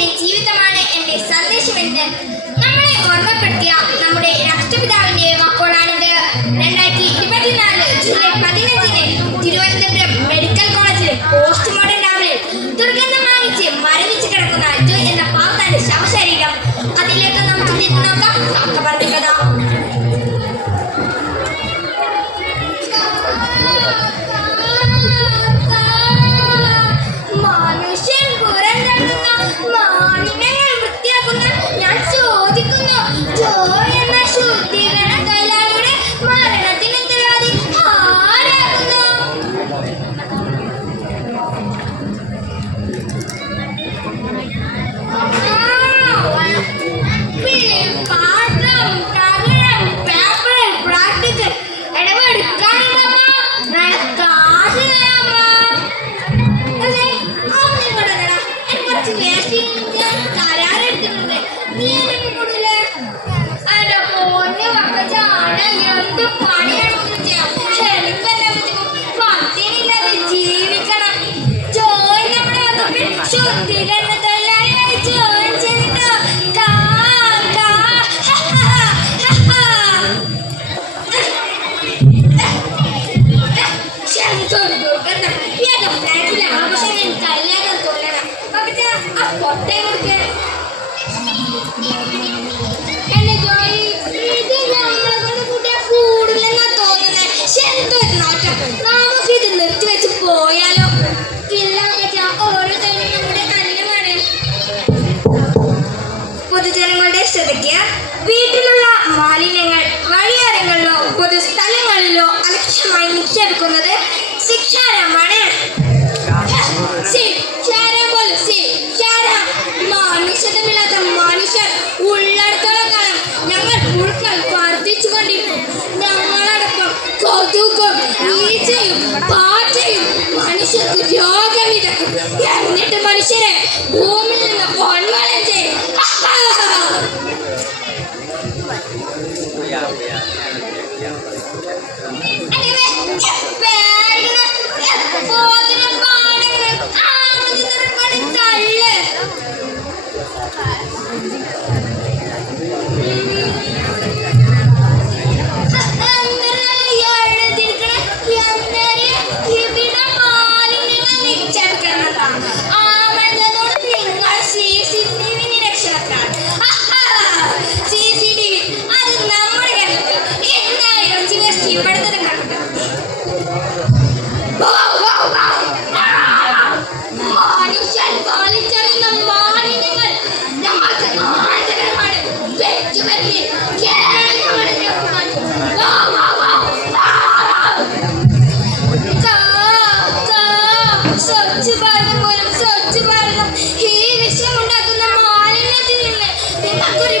എൻ്റെ ജീവിതമാണ് എൻ്റെ സന്ദേശമെന്ന് നമ്മളെ ഓർമ്മപ്പെടുത്തിയ നമ്മുടെ രാഷ്ട്രപിതാവിൻ്റെ വാക്കുകളാണിത്. 2024 ജൂലൈ 15 തിരുവനന്തപുരം മെഡിക്കൽ കോളേജിലെ പോസ്റ്റ്മോർട്ടം ലാബിൽ ദുർഗന്ധം വാങ്ങിച്ച് മരവിച്ച് കിടക്കുന്ന ജോയ് എന്ന പാവത്താന്റെ ശവശരീരം. അതിലേക്ക് നമുക്ക് തിരിഞ്ഞു നോക്കാം. കാക്ക പറഞ്ഞ കഥ. നമുക്കിത് നിർത്തിവെച്ച് പോയാലോ? ഇല്ല, ഓരോ തവണ നമ്മുടെ കല്ലുമാണ്. പൊതുജനങ്ങളുടെ ശ്രദ്ധയ്ക്ക്, വീട്ടിലുള്ള മാലിന്യങ്ങൾ വഴിയോരങ്ങളിലോ പൊതുസ്ഥലങ്ങളിലോ അലക്ഷ്യമായി നിക്ഷേപിക്കുന്നത് ശിക്ഷാർഹമാണ്. മനുഷ്യത്വമില്ലാത്ത മനുഷ്യർ ഉള്ളിടത്തോളം കാലം ഞങ്ങൾ പുഴുക്കൾ വർദ്ധിച്ചുകൊണ്ടിരിക്കും. ഞങ്ങളടക്കം കൊതുകും ഈച്ചയും പാറ്റയും മനുഷ്യർക്ക് രോഗം വിതക്കും. എന്നിട്ട് മനുഷ്യരെ ഭൂമിയിൽ നിന്ന് പൊന്മലം ചെയ്യും. ഈ വിഷയമുണ്ടാക്കുന്ന മാലിന്യത്തിൽ നിന്ന് നിങ്ങൾക്കൊരു